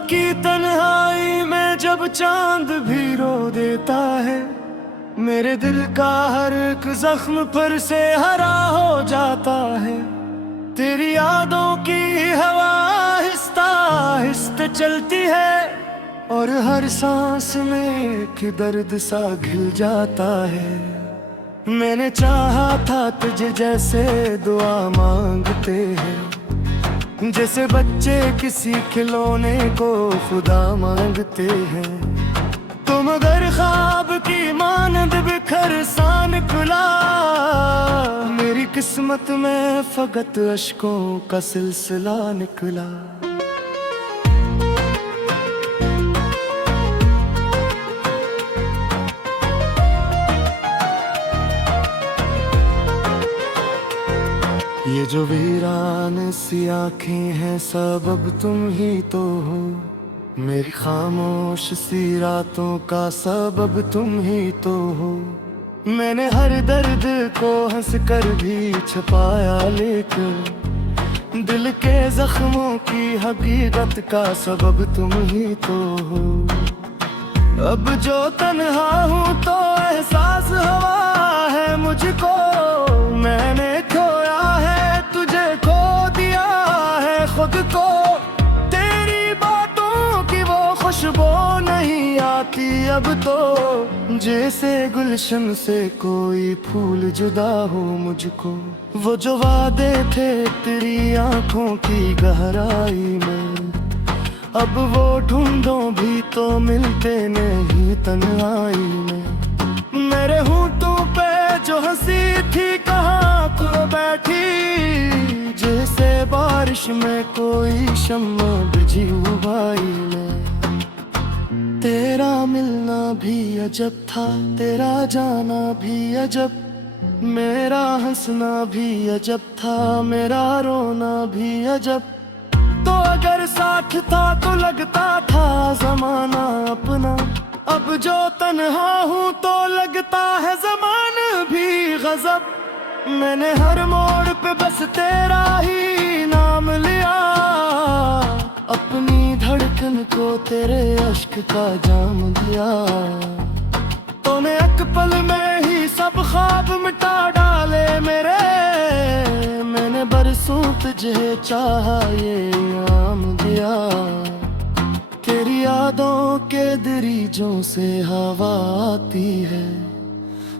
की तन्हाई में जब चांद भी रो देता है, मेरे दिल का हर एक जख्म फिर से हरा हो जाता है। तेरी यादों की हवा आहिस्ता आहिस्ता चलती है, और हर सांस में एक दर्द सा घिल जाता है। मैंने चाहा था तुझे जैसे दुआ मांगते हैं, जैसे बच्चे किसी खिलौने को खुदा मांगते हैं। तुम अगर ख्वाब की मानद बिखर सा निकला, मेरी किस्मत में फकत अश्कों का सिलसिला निकला। ये जो वीरान सी आँखें हैं सबब तुम ही तो हो, मेरी खामोश सी रातों का सबब तुम ही तो हो। मैंने हर दर्द को हंस कर भी छुपाया, लेकर दिल के जख्मों की हकीकत का सबब तुम ही तो हो। अब जो तन्हा हूँ तो एहसास हुआ है मुझको, मैंने खोया है तुझे, खो दिया है खुद को। तेरी बातों की वो खुशबू नहीं आती अब तो, जैसे गुलशन से कोई फूल जुदा हो मुझको। वो जो वादे थे तेरी आंखों की गहराई में, अब वो ढूंढो भी तो मिलते नहीं तन्हाई में। मेरे होंठों पे जो हंसी थी कहाँ खो बैठी, जैसे बारिश में कोई शम्मा बुझी हुई में। तेरा मिलना भी अजब था, तेरा जाना भी अजब, मेरा हंसना भी अजब था, मेरा रोना भी अजब। तो अगर साथ था तो लगता था जमाना अपना, अब जो तन्हा हूँ तो लगता है ज़माना भी गजब। मैंने हर मोड़ पे बस तेरा ही नाम लिया, अपनी धड़कन को तेरे अश्क का जाम दिया। तूने एक पल में ही सब ख्वाब मिटा डाले मेरे, मैंने बरसों तुझे चाहा ये इनाम दिया। तेरी यादों के दरीजों से हवा आती है,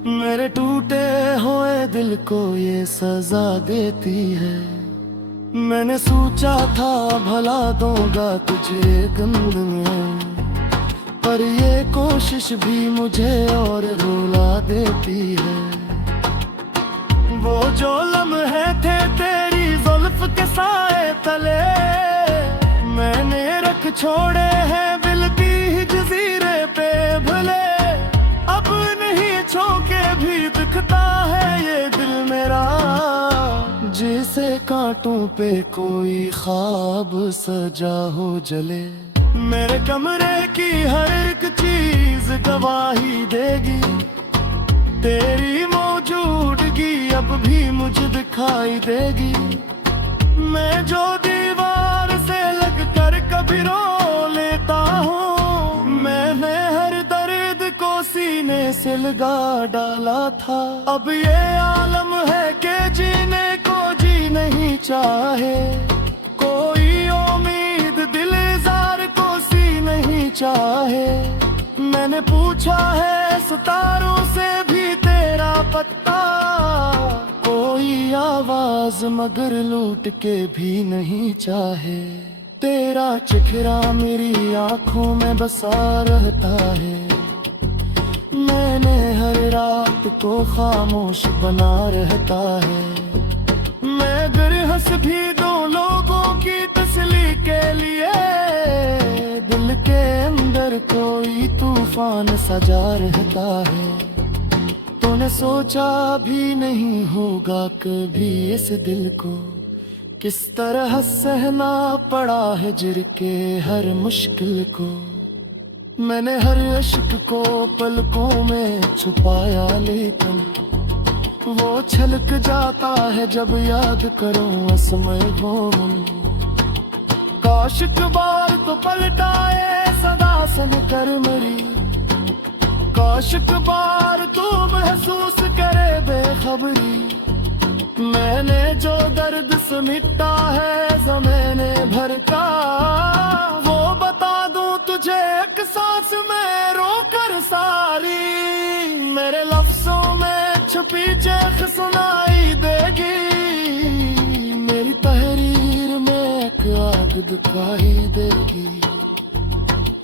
मेरे टूटे हुए दिल को ये सजा देती है। मैंने सोचा था भला दूंगा तुझे गम में, पर ये कोशिश भी मुझे और रुला देती है। वो जो लम्हे थे तेरी जुल्फ के साए तले, मैंने रख छोड़े हैं बिलती ही जजीरे पे भले। अब नहीं छौके भी दिखता है ये दिल मेरा, जैसे कांटों पे कोई ख्वाब सजा हो जले। मेरे कमरे की हर एक चीज गवाही देगी, तेरी मौजूदगी अब भी मुझे दिखाई देगी। मैं जो दीवार से लगकर कभी रो लेता हूँ, मैंने हर दर्द को सीने से लगा डाला था। अब ये आलम है कि जीने को जी नहीं चाहे, कोई उम्मीद दिल जार को सी नहीं चाहे। मैंने पूछा है सितारों से भी तेरा पत्ता, कोई आवाज मगर लूट के भी नहीं चाहे। तेरा चेहरा मेरी आंखों में बसा रहता है, मैंने हर रात को खामोश बना रहता है। मैं अगर हंस भी दो लोगों की तसली के लिए, दिल के अंदर कोई तूफान सजा रहता है। तूने सोचा भी नहीं होगा कभी इस दिल को, किस तरह सहना पड़ा है हिज्र के हर मुश्किल को। मैंने हर इश्क को पलकों में छुपाया, लेकिन वो छलक जाता है जब याद करूं असमय वो मन। काश एक बार तो पलटाए सदा सन कर मरी, काश एक बार तू महसूस करे बेखबरी। मैंने जो दर्द समिटा है ज़माने भर का, वो बता दूं तुझे एक सांस में रोकर सारी। मेरे लफ्जों में छुपी चेख सुनाई देगी, मेरी तहरीर में एक आग दिखाई देगी।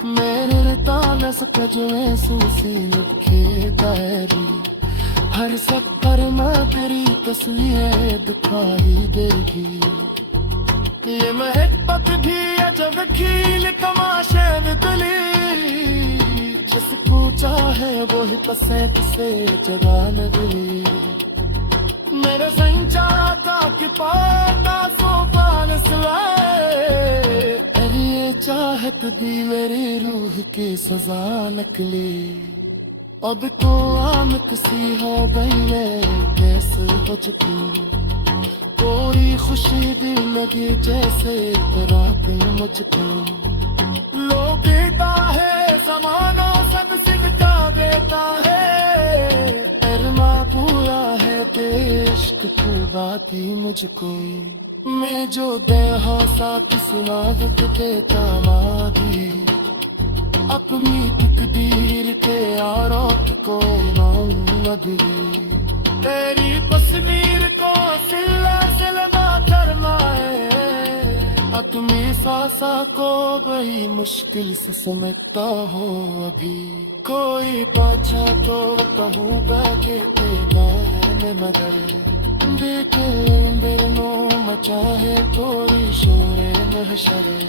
मेरे रतान सकज में सूसी लिखे डायरी, हर सफर में तेरी तस्वीरें दिखाई देगी। ये महबत भी अजब खील तमाशे में तुली, जिस पूछा है वो ही पसंद से जगा लगी। मेरा संचा था कि पाता सोपान सिलाए, ये चाहत दी मेरी रूह की सजा निकली। अब तो आमत सी हो गई मैं कैसे बचती, कोई खुशी दिल लगी जैसे तेरा भी मुझको। लोग देता है समानो सब सिमटा देता है, अरमा पूरा है तेरे इश्क की बात ही मुझको। मैं जो दे हौसा किसना देता मादी, अपनी तकदीर के आरोप को नदी। तेरी तस्वीर को सिला सिलवा करना है, अपनी सासा को बड़ी मुश्किल से समझता हो अभी। कोई बाछा तो कहूँगा कि तेरे मगर, देखे बिरनो मचा है कोई शोरे महशरे।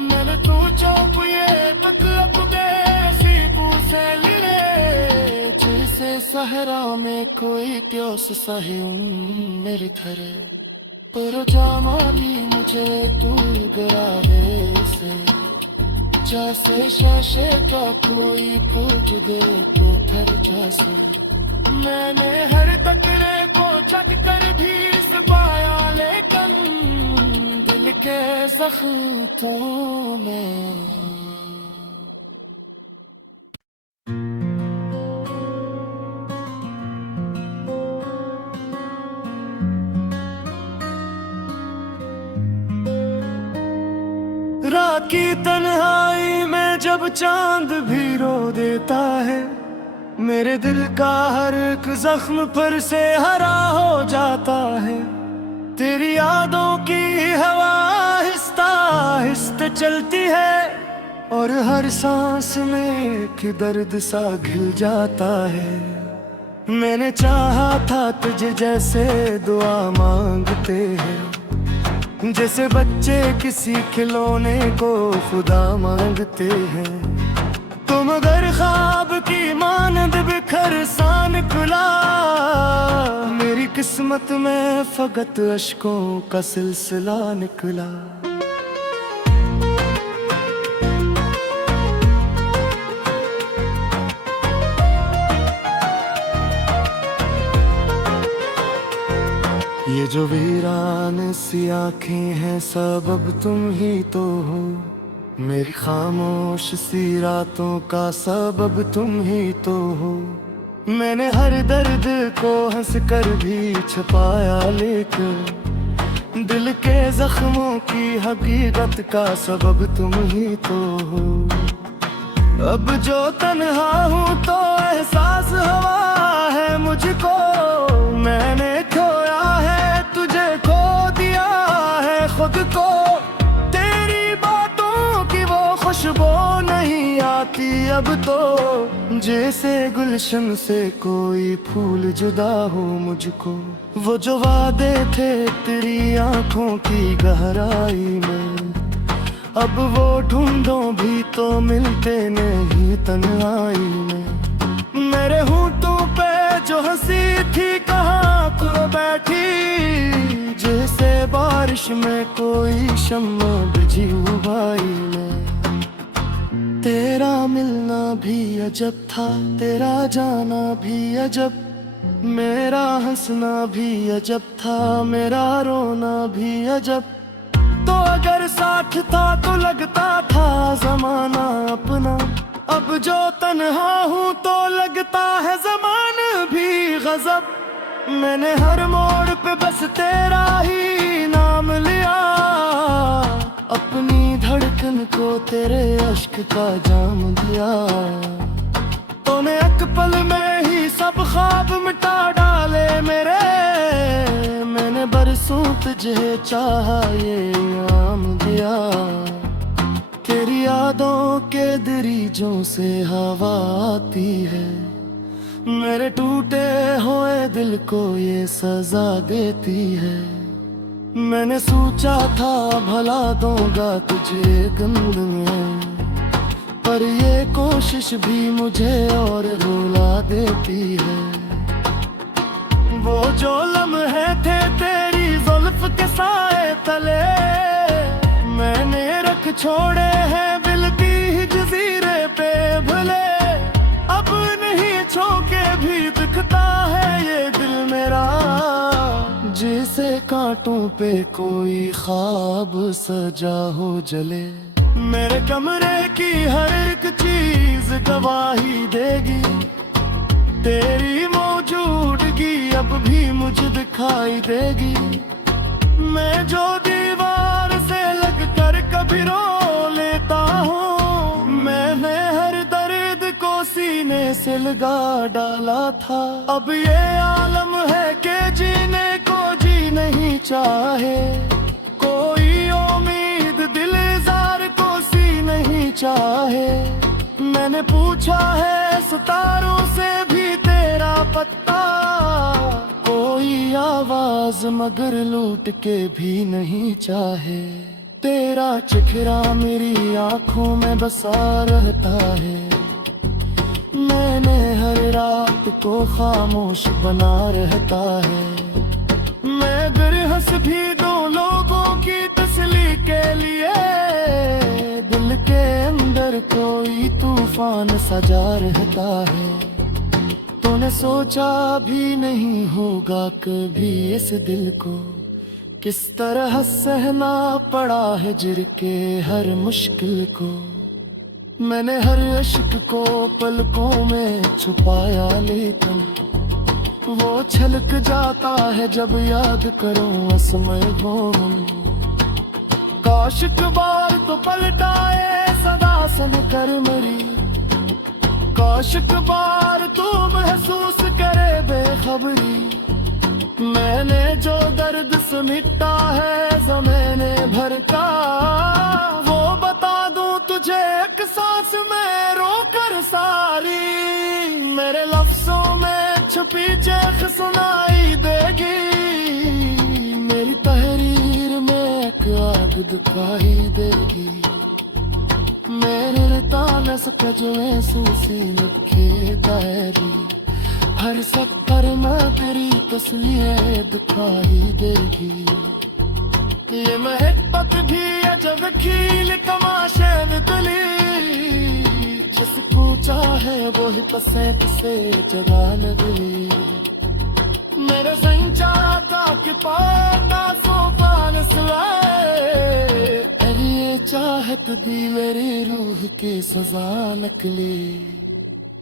मैंने तू चौप ये तकलब कैसी पूसे लिरे, जैसे सहरा में कोई त्योस सही मेरी थरे। पर जामा भी मुझे तू गरारे से, जैसे शाशे का कोई पूछ दे तो फिर जैसे। मैंने हर तकरे को चक कर भी पाया, लेकिन दिल के जख्मों में रात की तन्हाई में जब चांद भी रो देता है, मेरे दिल का हर एक जख्म फिर से हरा हो जाता है। तेरी यादों की हवा आहिस्ता आहिस्ता चलती है, और हर सांस में एक दर्द सा घिल जाता है। मैंने चाहा था तुझे जैसे दुआ मांगते हैं, जैसे बच्चे किसी खिलौने को खुदा मांगते हैं। तुम अगर ख्वाब की मानद बिखर सा निकला, मेरी किस्मत में फकत अश्कों का सिलसिला निकला। ये जो वीरान सी आँखें हैं सबब तुम ही तो हो, मेरी खामोश सी रातों का सबब तुम ही तो हो। मैंने हर दर्द को हंस कर भी छुपाया, लेकिन दिल के जख्मों की हकीकत का सबब तुम ही तो हो। अब जो तन्हा हूँ तो एहसास हुआ है मुझको, मैंने खोया है तुझे, खो दिया है खुद को। खुशबू नहीं आती अब तो, जैसे गुलशन से कोई फूल जुदा हो मुझको। वो जो वादे थे तेरी आंखों की गहराई में, अब वो ढूंढो भी तो मिलते नहीं तन्हाई में। मेरे होंठों पे जो हंसी थी कहाँ खो बैठी, जैसे बारिश में कोई शम्मा बुझी हुई में। तेरा मिलना भी अजब था, तेरा जाना भी अजब, मेरा हंसना भी अजब था, मेरा रोना भी अजब। तो अगर साथ था तो लगता था जमाना अपना, अब जो तन्हा हूँ तो लगता है ज़माना भी गजब। मैंने हर मोड़ पे बस तेरा ही नाम लिया, अपनी धड़कन को तेरे अश्क का जाम दिया। तूने एक पल में ही सब ख्वाब मिटा डाले मेरे, मैंने बरसों तुझे चाहा ये इनाम दिया। तेरी यादों के दरीजों से हवा आती है, मेरे टूटे हुए दिल को ये सजा देती है। मैंने सोचा था भला दूंगा तुझे गंद में, पर ये कोशिश भी मुझे और रुला देती है। वो जो लम्हे थे तेरी जुल्फ के साए तले, मैंने रख छोड़े हैं दिल की ही जजीरे पे भले। अब नहीं छूके भी दिखता है ये दिल मेरा, जिसे कांटों पे कोई ख्वाब सजा हो जले। मेरे कमरे की हर एक चीज गवाही देगी, तेरी मौजूदगी अब भी मुझे दिखाई देगी। मैं जो दीवार से लगकर कभी रो लेता हूँ, मैंने हर दर्द को सीने से लगा डाला था। अब ये आलम है कि जीने को जी नहीं चाहे, कोई उम्मीद दिल जार को सी नहीं चाहे। मैंने पूछा है सितारों से भी तेरा पत्ता, कोई आवाज मगर लूट के भी नहीं चाहे। तेरा चेहरा मेरी आंखों में बसा रहता है, मैंने हर रात को खामोश बना रहता है। मैं अगर हंस भी दो लोगों की तसली के लिए, दिल के अंदर कोई तूफान सजा रहता है। तूने सोचा भी नहीं होगा कभी इस दिल को, किस तरह सहना पड़ा है हिज्र के हर मुश्किल को। मैंने हर इश्क को पलकों में छुपाया, लेकिन वो छलक जाता है जब याद करूं असमय वो मन। काश बार तो पलटाए सदा सन कर मरी, काश बार तू महसूस करे बेखबरी। मैंने जो दर्द समिटा है ज़माने भर का, वो बता दूं तुझे एक सांस में रोकर सारी। मेरे लफ्जों में छुपी चेख सुनाई देगी, मेरी तहरीर में एक आग दिखाई देगी। मेरे रतान सकज में सूसी लिखे डायरी, हर सफर में तेरी तस्वीर दिखाई देगी। ये महब्बत भी अजब खील कमाशे निकली, जिसको चाहे वो ही पसंद से जगा लगी। मेरा संचा था कि पाता सोपान सलाए, अरे ये चाहत दी मेरी रूह की सजा निकली।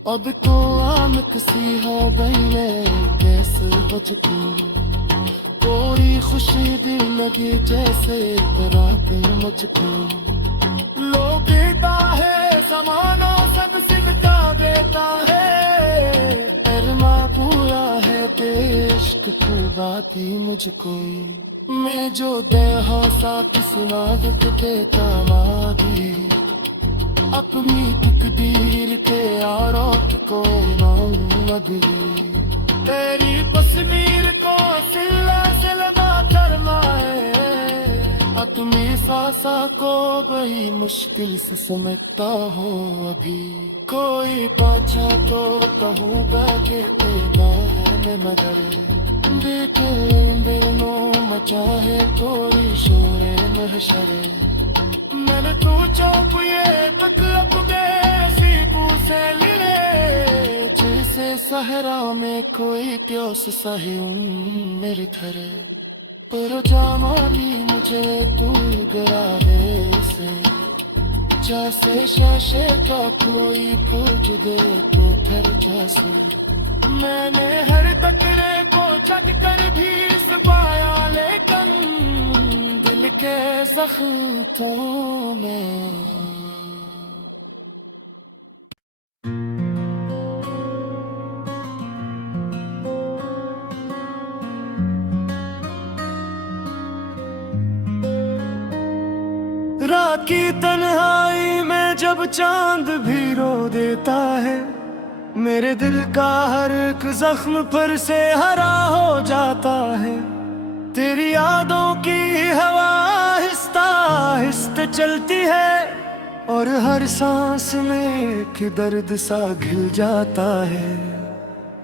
अब तो आम किसी हो गई मैं कैसे बचती, कोई खुशी दिल लगी जैसे रात मुझको। लोग देता है समानो सब सिमटा देता है, अरमा पूरा है इश्क तू बाती मुझको। मैं जो दे हौसा किसना देता मादी, अपनी तकदीर के आरोप को न दिली। तेरी तस्वीर को सिला सिलवा करवाए, अपनी सासा को बड़ी मुश्किल से समझता हो अभी। कोई बाछा तो कहूँगा कि तेरे मगर, देखे दिलों मचा है कोई शोरे महशरे। मैंने तू चौप ये तकलब गए सीपू से लिरे, जैसे सहरा में कोई प्योस सही मेरे थरे। पर जामा भी मुझे तू गया से जैसे शाशे का कोई पूछ दे तो फिर जैसे मैंने हर तकरे को चक कर भी पाया, लेकिन दिल के जख्मों में रात की तन्हाई में जब चांद भी रो देता है, मेरे दिल का हर एक जख्म पर से हरा हो जाता है। तेरी यादों की हवा आहिस्ता आहिस्ता चलती है और हर सांस में एक दर्द सा घिल जाता है।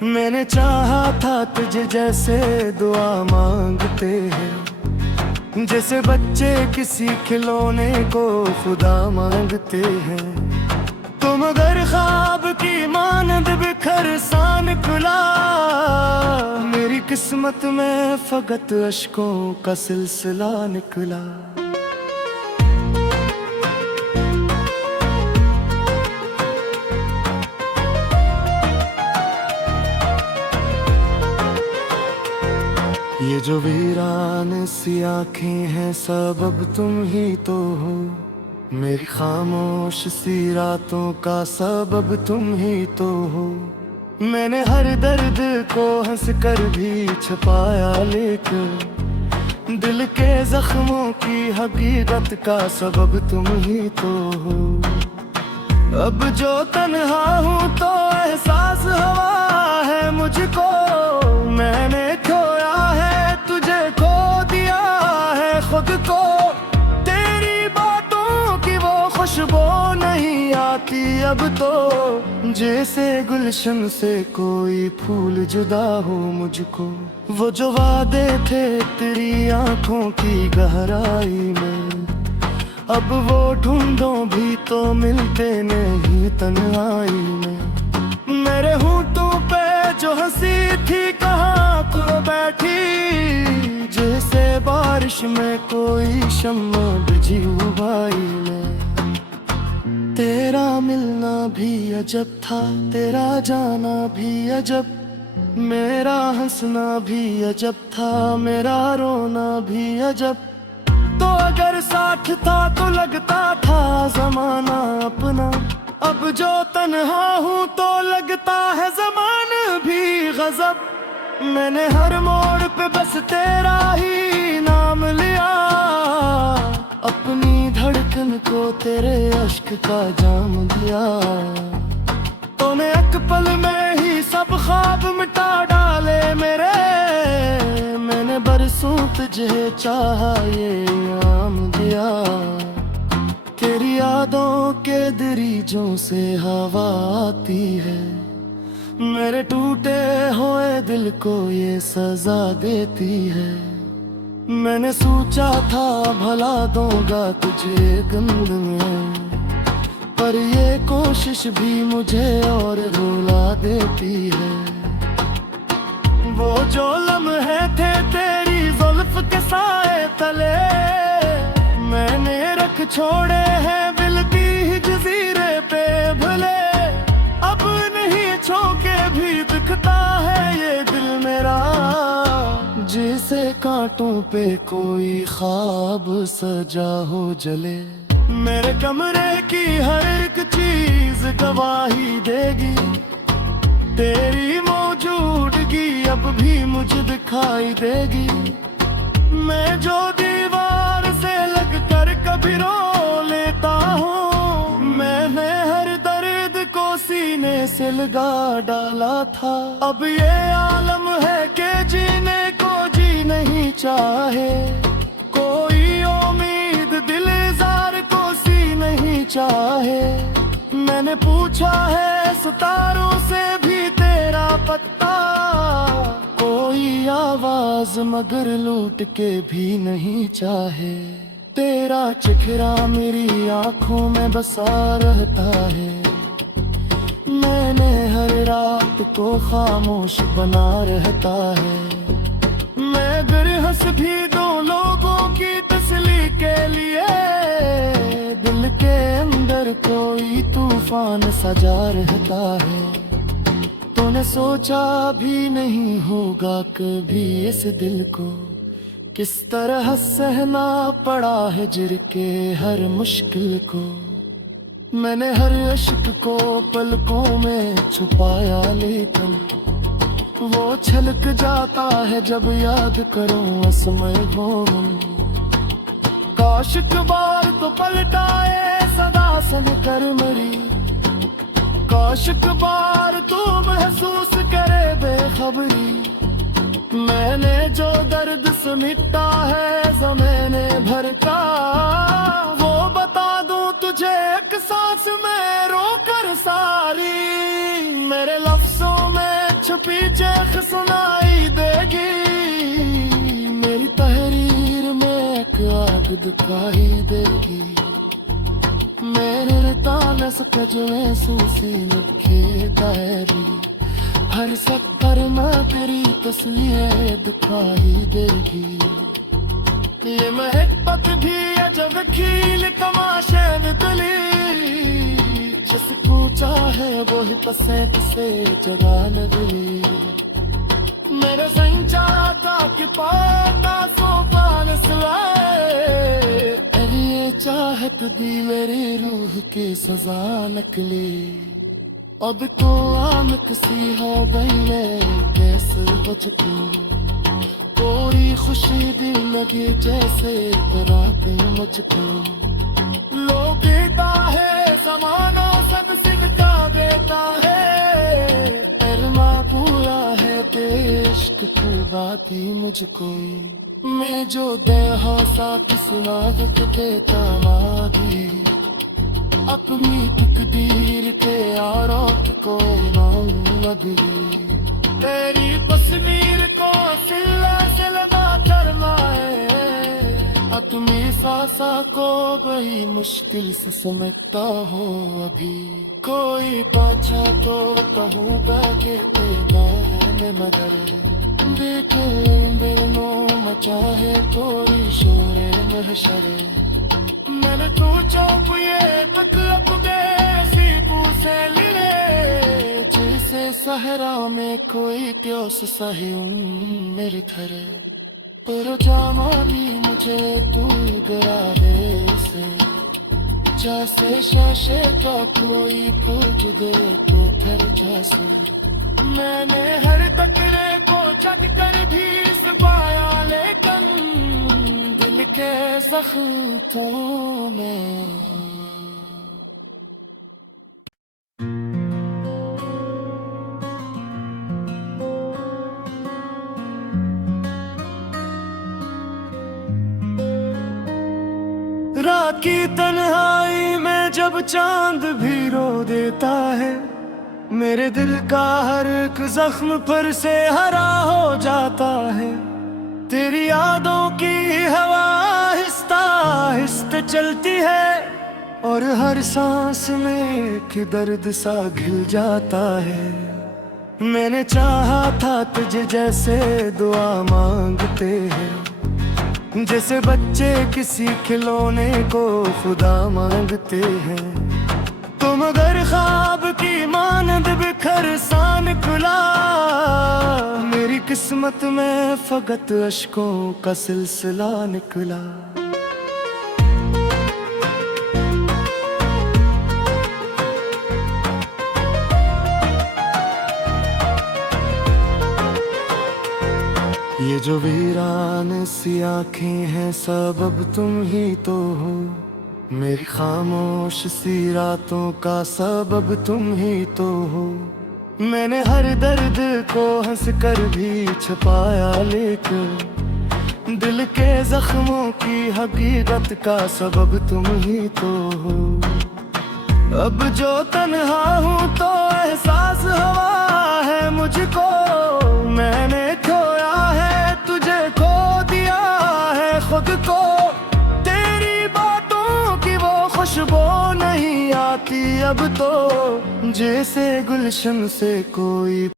मैंने चाहा था तुझे जैसे दुआ मांगते हैं, जैसे बच्चे किसी खिलौने को खुदा मांगते हैं। तुम अगर ख्वाब की मानंद बिखर सा निकला, मेरी किस्मत में फकत अश्कों का सिलसिला निकला। ये जो वीरान सी आँखें हैं सबब तुम ही तो हो, मेरी खामोश सी रातों का सबब तुम ही तो हो। मैंने हर दर्द को हंस कर भी छुपाया, लेकिन दिल के जख्मों की हकीकत का सबब तुम ही तो हो। अब जो तन्हा हूँ तो एहसास हुआ है मुझको, मैंने खोया है तुझे, खो दिया है खुद को। तेरी बातों की वो खुशबू नहीं आती अब तो, जैसे गुलशन से कोई फूल जुदा हो मुझको। वो जो वादे थे तेरी आंखों की गहराई में, अब वो ढूंढो भी तो मिलते नहीं तन्हाई में। मेरे होंठों पे जो हंसी थी कहाँ खो बैठी, जैसे बारिश में कोई शम्मा बुझी हुई में। तेरा मिलना भी अजब था, तेरा जाना भी अजब, मेरा हंसना भी अजब था, मेरा रोना भी अजब। तो अगर साथ था तो लगता था जमाना अपना, अब जो तन्हा हूँ तो लगता है ज़माना भी गजब। मैंने हर मोड़ पे बस तेरा ही नाम लिया, अपनी धड़कन को तेरे अश्क का जाम दिया। तूने एक पल में ही सब ख्वाब मिटा डाले मेरे, मैंने बरसों तुझे चाहा ये इनाम दिया। तेरी यादों के दरीजों से हवा आती है, मेरे टूटे हुए दिल को ये सजा देती है। मैंने सोचा था भला दूंगा तुझे गंद में, पर ये कोशिश भी मुझे और रुला देती है। वो जो लम्हे थे तेरी जुल्फ के साए तले, मैंने रख छोड़े हैं बिलती जजीरे पे भले। अब नहीं छूके भी दिखता है ये दिल मेरा, जैसे कांटों पे कोई ख्वाब सजा हो जले। मेरे कमरे की हर एक चीज गवाही देगी, तेरी मौजूदगी अब भी मुझे दिखाई देगी। मैं जो दीवार से लगकर कभी रो लेता हूँ, मैंने हर दर्द को सीने से लगा डाला था। अब ये आलम है कि जीने को जी नहीं चाहे, कोई उम्मीद दिल जार को सी नहीं चाहे। मैंने पूछा है सितारों से भी तेरा पत्ता, कोई आवाज मगर लूट के भी नहीं चाहे। तेरा चेहरा मेरी आंखों में बसा रहता है, मैंने हर रात को खामोश बना रहता है। मैं अगर हंस भी दो लोगों की तसल्ली के लिए, दिल के अंदर कोई तूफान सजा रहता है। तूने सोचा भी नहीं होगा कभी इस दिल को, किस तरह सहना पड़ा हिज्र के हर मुश्किल को। मैंने हर इश्क को पलकों में छुपाया, लेकिन वो छलक जाता है जब याद करूं असमय वो मन। काश एक बार तो पलटाए सदा सन कर मरी, काश एक बार तू महसूस करे बेखबरी। मैंने जो दर्द समेटा है ज़माने भर का, वो बता दूं तुझे एक सांस में रोकर सारी। मेरे लफ्जों में छुपी चीख सुनाई देगी, मेरी तहरीर में एक आग दिखाई देगी। मेरे रतान सकज में सूसी लिखे डायरी, हर सत्तर में तेरी तस्वीर दिखाई देगी। ये महब्बत भी अजब खील तमाशे में तुली, जिसको चाहे वो ही पसंद से जगा लगी। मेरा संचा था कि पाता सोपान सिवाए, अरे ये चाहत दी मेरी रूह की सजा नकली। अब तो आम किसी हो गई मैं कैसे बचती, कोई खुशी दिल लगी जैसे रातें मुझको। लोग देता है समानो सब सिमटा देता है, अरमा पूरा है इश्क की बात ही मुझको। मैं जो दे हौसा किसना देता मादी, अपनी तकदीर के आरोप को नदी। तेरी तस्वीर को सिला सिलवा करवाए, अपनी सासा को बड़ी मुश्किल से समझता हो अभी। कोई बाचा तो कहूँगा कि तेरे मगर, देख बिरनों मचा है कोई शोरे महशरे। मैंने तू चौप ये मतलब कैसी पूछे लिरे, जैसे सहरा में कोई प्योस सही मेरे थरे। पर जामा भी मुझे तू गया है से, जैसे शाशे का कोई पूछ दे तो फिर जैसे। मैंने हर तकरे को जग कर भी पाया, लेकिन दिल के ज़ख्मों में। रात की तन्हाई में जब चांद भी रो देता है, मेरे दिल का हर एक जख्म पर से हरा हो जाता है। तेरी यादों की हवा आहिस्ता आहिस्ता चलती है, और हर सांस में एक दर्द सा घिल जाता है। मैंने चाहा था तुझे जैसे दुआ मांगते हैं, जैसे बच्चे किसी खिलौने को खुदा मांगते हैं। तुम अगर ख्वाब की मानद बिखर सा निकला, मेरी किस्मत में फकत अश्कों का सिलसिला निकला। ये जो वीरान सी आँखें हैं सबब तुम ही तो हो, मेरी खामोश सी रातों का सबब तुम ही तो हो। मैंने हर दर्द को हंस कर भी छुपाया, लेकिन दिल के जख्मों की हकीकत का सबब तुम ही तो हो। अब जो तन्हा हूँ तो एहसास हुआ है मुझको, मैंने खोया है तुझे, खो दिया है खुद को। तेरी बातों की वो खुशबू नहीं आती अब तो, जैसे गुलशन से कोई